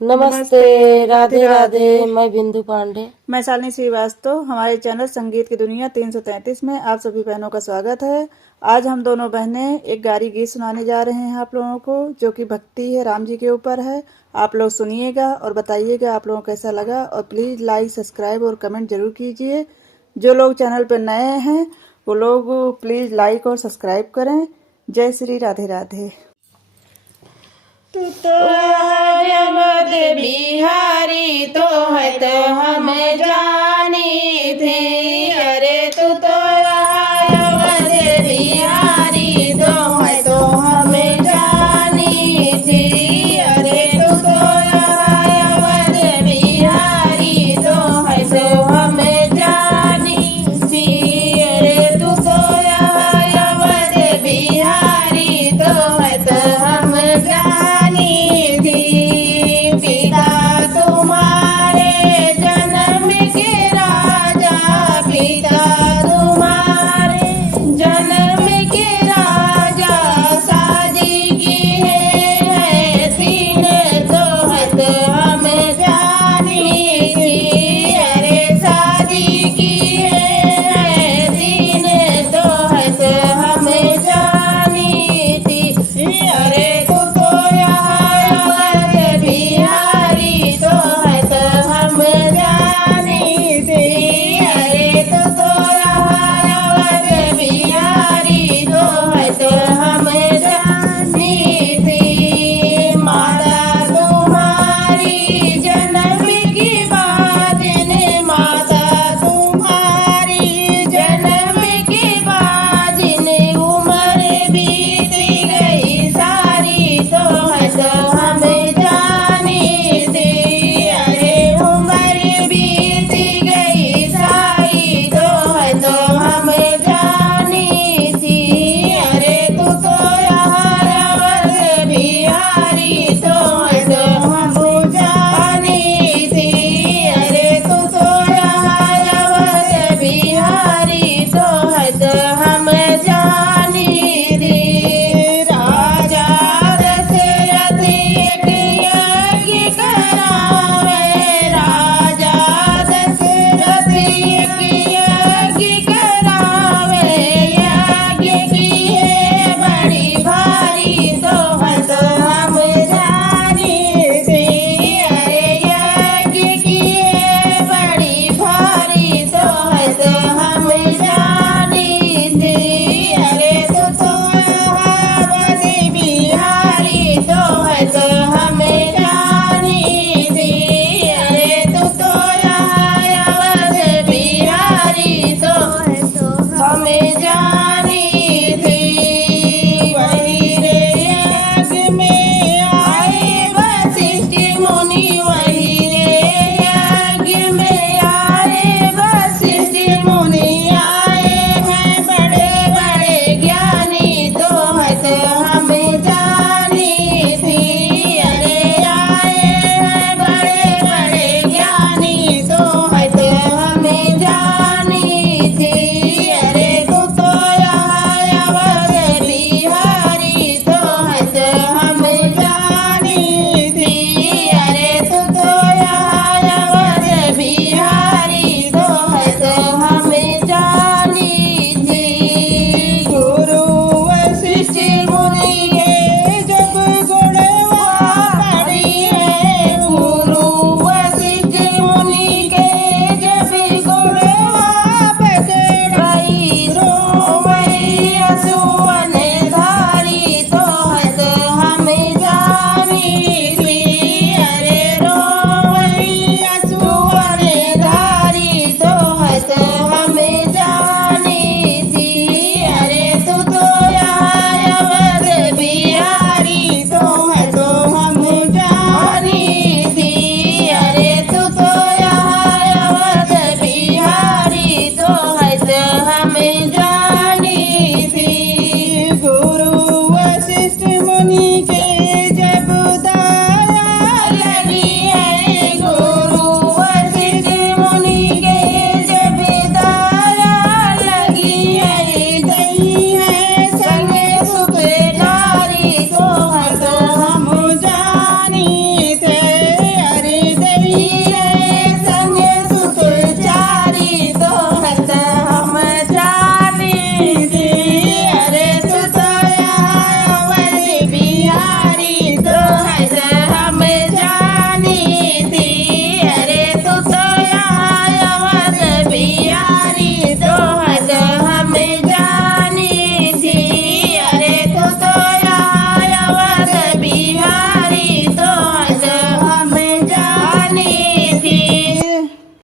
नमस्ते। राधे राधे। मैं बिंदु पांडे। मैं शालिनी श्रीवास्तव। हमारे चैनल संगीत की दुनिया 333 में आप सभी बहनों का स्वागत है। आज हम दोनों बहनें एक गारी गीत सुनाने जा रहे हैं आप लोगों को, जो कि भक्ति है, राम जी के ऊपर है। आप लोग सुनिएगा और बताइएगा आप लोगों को कैसा लगा, और प्लीज लाइक, सब्सक्राइब और कमेंट जरूर कीजिए। जो लोग चैनल पर नए हैं वो लोग प्लीज लाइक और सब्सक्राइब करें। जय श्री राधे राधे। तू तो